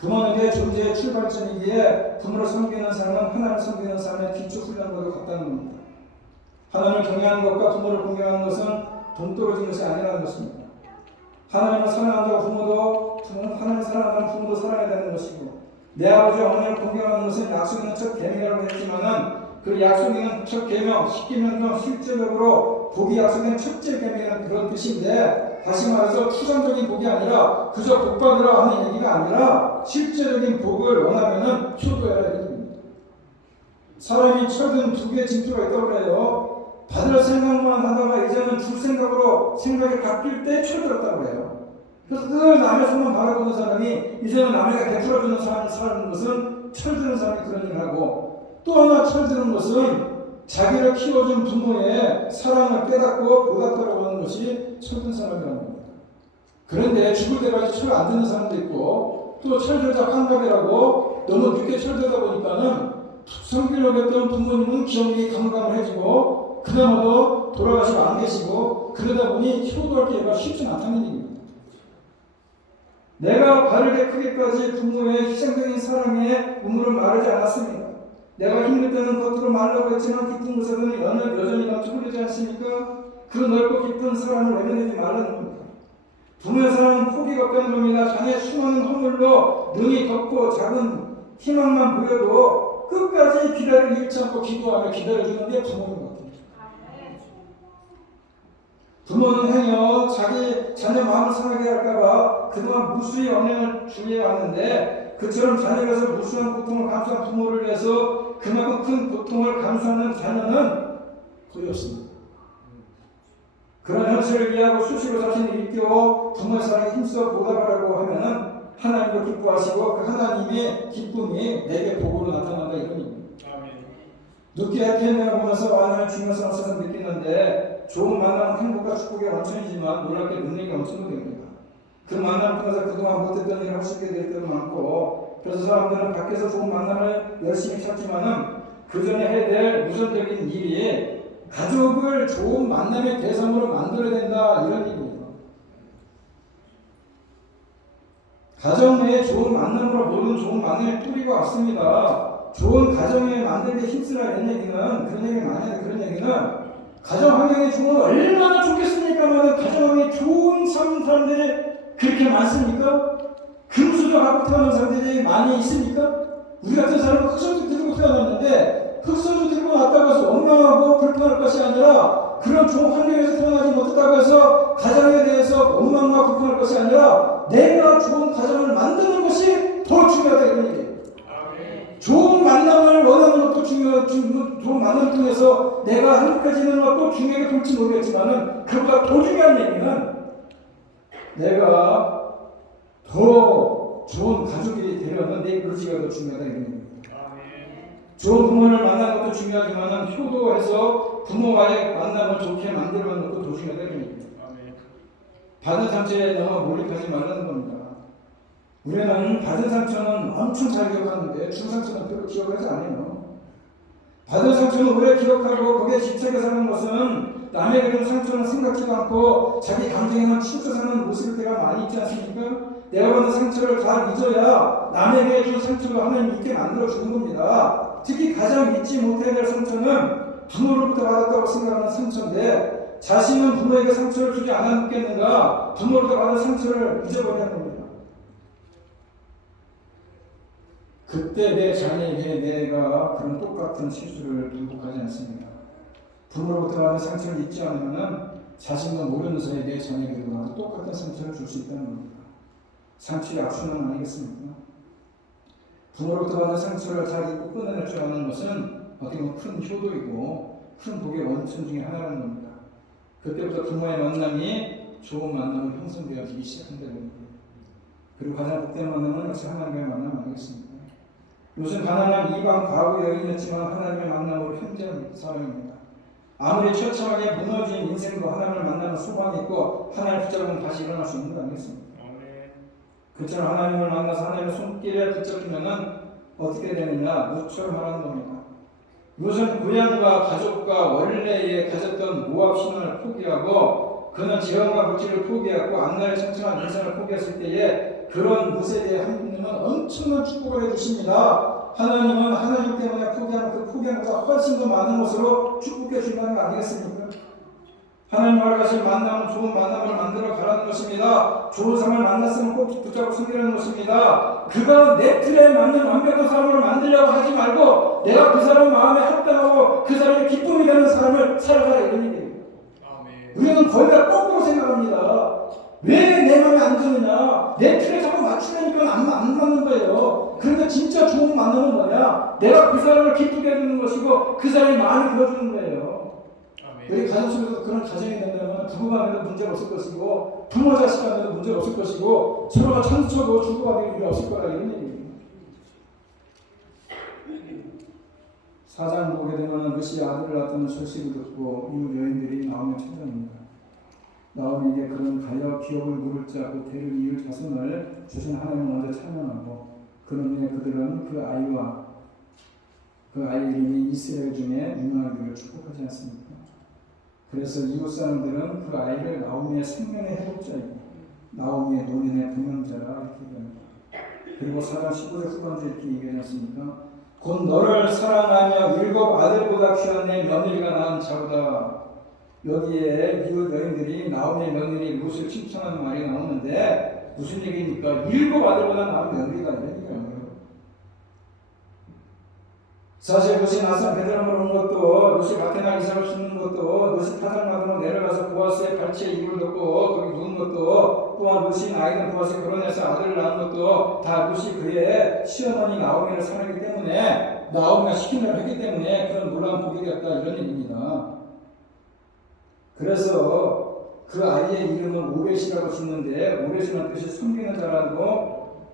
부모는 내 존재의 출발점이기에 부모를 섬기는 삶은 하나님을 섬기는 삶의 기초 훈련과도 같다는 겁니다. 하나님을 경외하는 것과 부모를 공경하는 것은 동떨어진 것이 아니라는 것입니다. 하나님을 사랑한다고 하나님을 사랑하는 부모도 사랑해야 되는 것이고 내 아버지 어머니를 공경하는 것은 약속 있는 첫 계명이라고 했지만은 그 약속 있는 첫 계명, 10계명 중 실제적으로 복이 약속된 첫째 계명이라는 그런 뜻인데 다시 말해서 추상적인 복이 아니라 그저 복 받으라 하는 얘기가 아니라 실제적인 복을 원하면은 효도해라 이런 얘기입니다. 사람이 철든 두 개의 징표가 있다고 해요. 받을 생각만 하다가 이제는 줄 생각으로 생각이 바뀔 때 철들었다고 해요. 그래서 늘 남의 손만 바라보는 사람이 이제는 남에게 베풀어주는 사람을 사는 것은 철드는 사람이 그런 일을 하고 또 하나 철드는 것은 자기를 키워준 부모의 사랑을 깨닫고 보답하려고 하는 것이 철든 사람이라는 겁니다. 그런데 죽을 때까지 철 안 듣는 사람도 있고 또 철들자 환갑이라고 너무 늦게 철들다 보니까는 섬기려고 했던 부모님은 기억력이 감감해지고 그나마도 돌아가시고 안 계시고 그러다 보니 효도할 기회가 쉽지 않다는 얘기입니다. 내가 바르게 크기까지 부모의 희생적인 사랑에 눈물을 마르지 않았습니다. 내가 힘들 때는 겉으로 말라고 했지만 깊은 곳에서는 여전히 감추고 흐르지 않습니까? 그 넓고 깊은 사랑을 외면하지 말라는 겁니다. 부모의 사랑은 포기가 없다는 겁니다. 장에 수많은 허물로 눈이 덮고 작은 희망만 보여도 끝까지 기다리기 잃지 않고 기도하며 기다려주는 게 부모인 것 같아요. 부모는 행여 자기 자녀 마음을 상하게 할까봐 그동안 무수히 언행을 주의해 왔는데 그처럼 자녀에서 무수한 고통을 감수한 부모를 위해서 그만큼 큰 고통을 감수하는 자녀는 거의 없습니다. 그런 현실을 이해하고 수시로 자신을 일깨워 부모의 사랑에 힘써 보답하려고 하면은 하나님도 기뻐하시고 그 하나님의 기쁨이 내게 복으로 나타난다 이런 얘기입니다. 늦게 해피엔딩을 보면서 하나님의 중요성을 느끼는데 좋은 만남은 행복과 축복의 원천이지만 놀랍게 능력이 엄청도 됩니다. 그 만남을 통해서 그동안 못했던 일을 할 수 있게 될 때도 많고, 그래서 사람들은 밖에서 좋은 만남을 열심히 찾지만은 그 전에 해야 될 우선적인 일이 가족을 좋은 만남의 대상으로 만들어야 된다, 이런 얘기예요. 가정 내에 좋은 만남으로 모든 좋은 만남의 뿌리가 왔습니다. 좋은 가정에 만들게 힘쓰라, 이런 얘기는, 그런 얘기 많이 해요. 그런 얘기는 가정 환경이 좋으면 얼마나 좋겠습니까만 가정 환경이 좋은 사람들이 그렇게 많습니까? 금수저하고 태어난 사람들이 많이 있습니까? 우리 같은 사람은 흑수저 들고 태어났는데 흑수저 들고 왔다고 해서 원망하고 불평할 것이 아니라 그런 좋은 환경에서 태어나지 못했다고 해서 가정에 대해서 원망과 불평할 것이 아니라 내가 좋은 가정을 만드는 것이 더 중요하다, 이런 얘기예요. 좋은 만남을 원하는 것도 좋은 만남을 통해서 내가 행복해지는 것도 중요하게 볼지 모르겠지만은 그보다 더 중요한 얘기는 내가 더 좋은 가족이 되려는 내 의지가 더 중요하다, 이런 얘기입니다. 좋은 부모를 만나는 것도 중요하지만은 효도해서 부모와의 만남을 좋게 만들어가는 것도 더 중요하다, 이런 얘기입니다. 받은 상처에 너무 몰입하지 말라는 겁니다. 우리는 받은 상처는 엄청 잘 기억하는데 준 상처는 별로 기억하지 않아요. 받은 상처는 오래 기억하고 거기에 집착해서 하는 것은 남에게 준 상처는 생각지도 않고 자기 감정에만 치우쳐 사는 모습일 때가 많이 있지 않습니까? 내가 받은 상처를 다 잊어야 남에게 준 상처가 하나님 믿게 만들어주는 겁니다. 특히 가장 잊지 못해야 될 상처는 부모로부터 받았다고 생각하는 상처인데 자신은 부모에게 상처를 주지 않았겠는가? 부모로부터 받은 상처를 잊어버려야 합니다. 그때 내 자녀에게 내가 그런 똑같은 실수를 반복하지 않습니다. 부모로부터 받은 상처를 잊지 않으면 자신도 모르는 사이에 내 자녀에게도 나도 똑같은 상처를 줄 수 있다는 겁니다. 상처의 악순환 아니겠습니까? 부모로부터 받은 상처를 잘 잊고 끊어낼 줄 아는 것은 어떻게 보면 큰 효도이고 큰 복의 원천 중에 하나라는 겁니다. 그때부터 부모의 만남이 좋은 만남으로 형성되어지기 시작한다는 겁니다. 그리고 가장 복된 만남은 역시 하나님의 만남 아니겠습니까? 요즘 가난한 이방 과부 여인이었지만 하나님의 만남으로 현재한 사람입니다. 아무리 처참하게 무너진 인생도 하나님을 만나는 소망이 있고 하나님을 붙잡으면 다시 일어날 수 있는 거 아니겠습니까? 그처럼 하나님을 만나서 하나님의 손길에 붙잡히면 어떻게 되느냐? 무처럼 하라는 겁니다. 요즘 고향과 가족과 원래에 가졌던 모압 신앙을 포기하고 그는 재원과 물질을 포기하고 앞날의 청청한 인생을 포기했을 때에 그런 것에 대해 하나님은 엄청난 축복을 해주십니다. 하나님은 하나님 때문에 포기하는 그 포기하는 것보다 훨씬 더 많은 것으로 축복해 준다는 거 아니겠습니까? 하나님 허락하신 만남은 좋은 만남을 만들어 가라는 것입니다. 좋은 사람을 만났으면 꼭 붙잡고 섬기라는 것입니다. 그가 내 틀에 맞는 완벽한 사람을 만들려고 하지 말고 내가 그 사람 마음에 합당하고 그 사람의 기쁨이 되는 사람을 살아가라, 이런 얘기예요. 우리는 거의 다 거꾸로 생각합니다. 왜 내 마음에 안 드느냐? 내 틀에 자꾸 맞추려니까 안 맞는 거예요. 그런데 진짜 좋은 만남은 뭐냐? 내가 그 사람을 기쁘게 해주는 것이고 그 사람이 마음을 들어주는 거예요. 여기 가정 속에서 그런 가정이 된다면 부부간에도 문제가 없을 것이고 부모 자식 간에도 문제가 없을 것이고 서로가 상처도 주고받을 일이 없을 거라, 이런 얘기입니다. 4장 보게 되면 루시 아들을 낳았다는 소식을 듣고 이웃 여인들이 나오며 찾아옵니다. 나오미에게 그런 가여 기업을 물을 자고 대를 이을 자손을 주신 하나님을 먼저 찬양하고 그런 후에 그들은 그 아이와 그 아이 이름이 이스라엘 중에 유명하기를 축복하지 않습니까? 그래서 이웃 사람들은 그 아이를 나오미의 생명의 회복자이고 나오미의 노년의 동명자라 이렇게 얘기합니다. 그리고 4장 15절 후반부에 이렇게 얘기하지 않습니까? 곧 너를 사랑하며 7 아들보다 귀한 내 며느리가 낳은 자보다. 여기에 이웃 여인들이 나오미의 며느리 룻을 칭찬하는 말이 나오는데 무슨 얘기입니까? 7 아들보다 낳은 며느리가 이런 얘기예요. 사실 룻이 낯선 베들레헴으로 온 것도 룻이 마테나 이삭을 죽는 것도 룻이 타작마당으로 내려가서 보아스의 발치에 이불을 덮고 거기 누운 것도 또한 룻이 나이든 보아스에 결혼해서 아들을 낳은 것도 다 룻이 그의 시어머니 나오미를 사랑하기 때문에 나오미가 시킨 대로 했기 때문에 그런 놀라운 복이 되었다, 이런 얘기입니다. 그래서 그 아이의 이름은 오벳이라고 짓는데 오벳이라는 뜻이 섬기는 자라고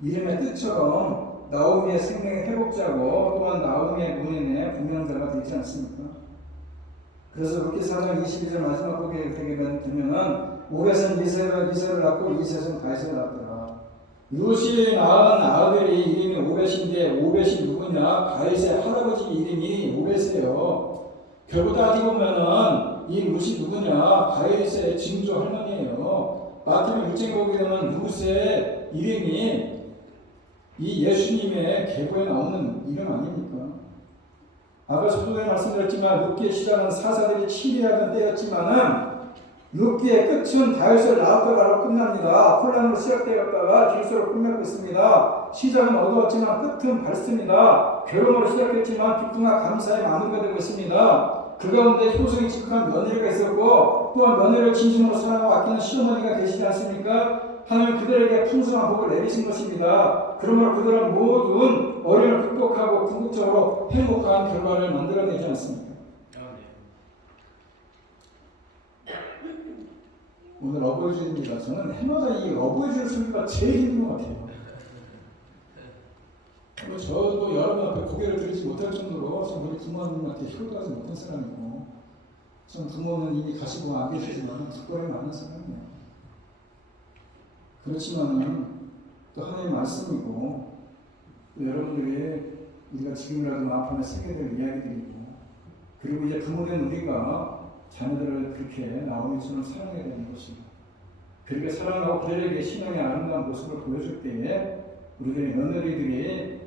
이름의 뜻처럼 나오미의 생명의 회복자고 또한 나오미의 노년의 분명자가 되지 않습니까? 그래서 그렇게 4장 22절 마지막 보게 되면은 오벳은 이세를 낳고 이셋은 다윗을 낳았더라. 룻이 낳은 아들이 이름이 오벳인데 오벳이 누구냐? 다윗의 할아버지 이름이 오벳이에요. 결국 따지고 보면은 이 룻이 누구냐? 다윗의 증조 할머니예요. 마태복음 6장에 보게 되면 룻의 이름이 이 예수님의 계보에 나오는 이름 아닙니까? 아까 저번에 말씀드렸지만 룻기의 시작은 사사들이 치리하던 때였지만은 룻기의 끝은 다윗을 낳았다가로 끝납니다. 혼란으로 시작되었다가 길수로 끝맺고 있습니다. 시작은 어두웠지만 끝은 밝습니다. 괴로움으로 시작했지만 기쁨과 감사의 마무리가 되고 있습니다. 그 가운데 효성이 지극한 며느리가 있었고 또한 며느리를 진심으로 사랑하고 아끼는 시어머니가 계시지 않습니까? 하나님 그들에게 풍성한 복을 내리신 것입니다. 그러므로 그들은 모든 어려움을 극복하고 궁극적으로 행복한 결과를 만들어내지 않습니까? 오늘 어버이주일입니다. 저는 해마다 이 어버이주일 설교가 제일 힘든 것 같아요. 저도 여러분 앞에 고개를 들지 못할 정도로 전 우리 부모님한테 효도하지 못한 사람이고 전 부모는 이미 가시고 안 계시지만 국권에 많은 사람이에요. 그렇지만은 또 하나님의 말씀이고 또 여러분들이 우리가 지금이라도 마음 안에 새겨야 될 이야기들이고 그리고 이제 부모된 우리가 자녀들을 그렇게 나오미처럼 사랑해야 되는 것입니다. 그렇게 사랑하고 그들에게 신앙의 아름다운 모습을 보여줄 때에 우리들의 며느리들이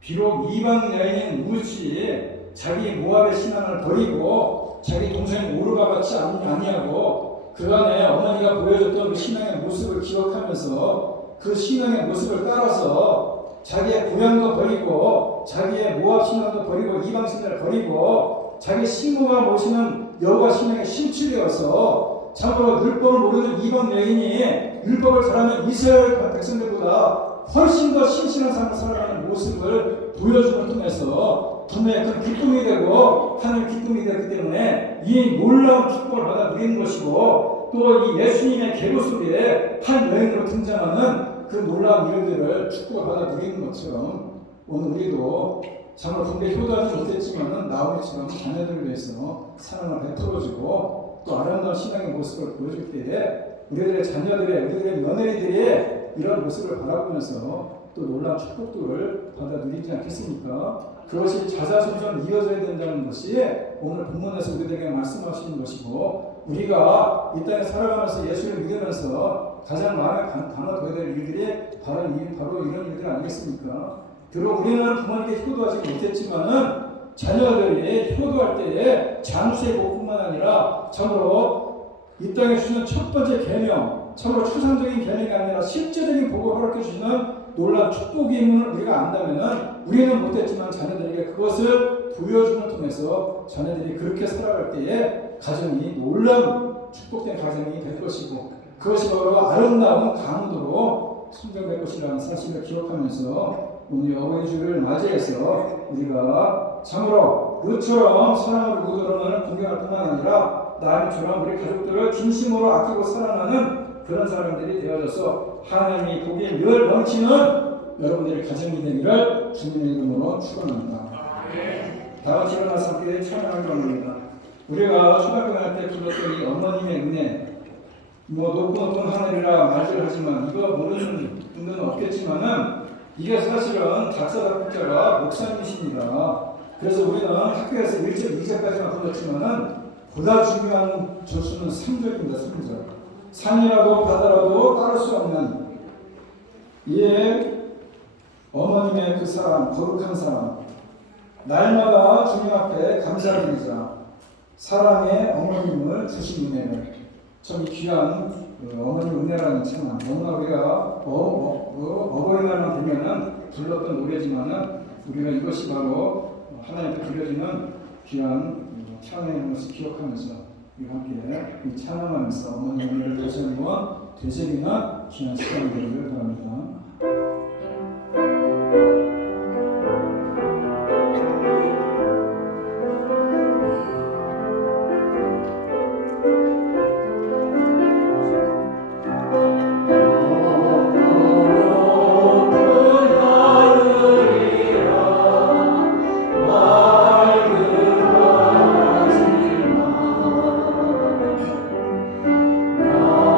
비록 이방 여인인 룻이 자기 모압의 신앙을 버리고 자기 동생 오르바 같이 아니하고 그 안에 어머니가 보여줬던 그 신앙의 모습을 기억하면서 그 신앙의 모습을 따라서 자기의 고향도 버리고 자기의 모압 신앙도 버리고 이방 신앙을 버리고 자기 식모가 모시는 여호와 신앙에 심취되어서 참으로 율법을 모르는 이방 여인이 율법을 잘하는 이스라엘 백성들보다 훨씬 더 신실한 삶을 살아가는 모습을 보여줌을 통해서 분명히 큰 기쁨이 되고 하나님 기쁨이 되기 때문에 이 놀라운 축복을 받아 누리는 것이고 또 이 예수님의 계보 속에 한 여인으로 등장하는 그 놀라운 일들을 축복을 받아 누리는 것처럼 오늘 우리도 정말 군대 효도하지 못했지만은 나오미처럼 자녀들을 위해서 사랑을 베풀어주고 또 아름다운 신앙의 모습을 보여줄 때에 우리들의 자녀들의 우리들의 며느리들이 이런 모습을 바라보면서 또 놀라운 축복들을 받아 누리지 않겠습니까? 그것이 자자손손 이어져야 된다는 것이 오늘 본문에서 우리들에게 말씀하시는 것이고 우리가 이 땅에 살아가면서 예수를 믿으면서 가장 마음에 담아둬야 될 일들이 바로 이런 일들 아니겠습니까? 비록 우리는 부모님께 효도하지 못했지만은 자녀들이 효도할 때에 장수의 복뿐만 아니라 참으로 이 땅에 주시는 첫 번째 계명, 참으로 추상적인 계명이 아니라 실제적인 복을 허락해 주시는 놀라운 축복의 힘을 우리가 안다면은 우리는 못했지만 자녀들에게 그것을 부여줌을 통해서 자녀들이 그렇게 살아갈 때에 가정이 놀라운 축복된 가정이 될 것이고 그것이 바로 아름다운 강도로 성장될 것이라는 사실을 기억하면서 오늘 어버이주를 맞이해서 우리가 참으로 룻처럼 사랑을 우러러는 공경할 뿐만 아니라 나님처럼 우리 가족들을 진심으로 아끼고 사랑하는 그런 사람들이 되어져서 하나님이 복이 늘 넘치는 여러분들의 가정이 되기를 주님의 이름으로 축원합니다. 다 같이 일어나서 함께 찬양을 드립니다. 우리가 초등학교 다닐 때 불렀던 이 어머님의 은혜 높은 하늘이라 말들 하지만 이거 모르는 분들은 없겠지만은 이게 사실은 작사 작곡자가 목사님이십니다. 그래서 우리는 학교에서 1절, 2절까지만 불렀지만은 보다 중요한 저수는 3절입니다. 3절. 산이라도 바다라도 따를 수 없는 이 어머님의 그 사랑, 거룩한 사랑, 날마다 주님 앞에 감사를 드리자. 사랑의 어머님을 주신 은혜를 참 귀한 어머님 은혜라는 찬양 너무나 우리가 어버이날만 되면은 불렀던 노래지만은 우리가 이것이 바로 하나님께 드려지는 귀한 찬양의 것을 기억하면서 우리가 함께 이 찬양하면서 어머니 은혜를 다시 한번 되새기는 귀한 시간이 되기를 바랍니다. 나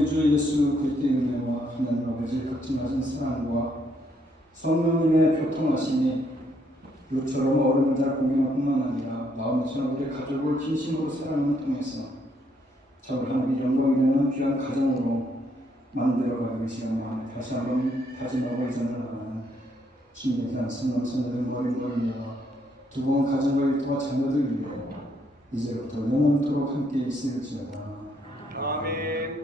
우리 주 예수 그리스도의 은혜와 하나님 아버지의 극진하신 사랑과 성령님의 교통하심이 이처럼 어려운 자 공경할 뿐만 아니라 마음처럼 우리 가족을 진심으로 사랑을 통해서 저를 하나님의 영광이 되는 귀한 가정으로 만들어가는 시간에 다시 한번 다짐하고 이전을 나가는 주님의 귀한 성령 선녀들 머리머리와 두 번 가정과 일터와 자녀들 위해 이제부터 영원토록 함께 있을지어다. 아멘.